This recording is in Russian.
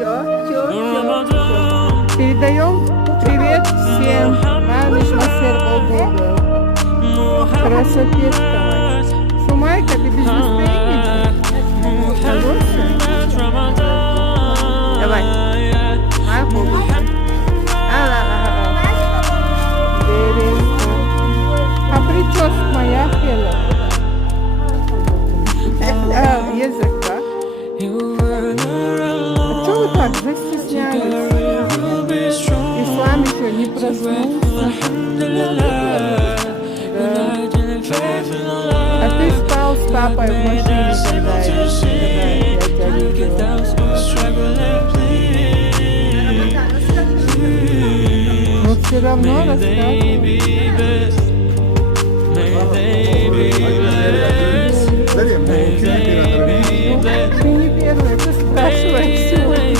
Все. Передаем привет всем. Мамиш Масер Голгода. Красотка. Сумайка, ты без настроения? Давай. А прическа моя фела. Язык, да? А что вы так застеснялись? Ислам еще не проснулся. А ты спал с папой в машине, когда я тебя видела. Но все равно рассказывай.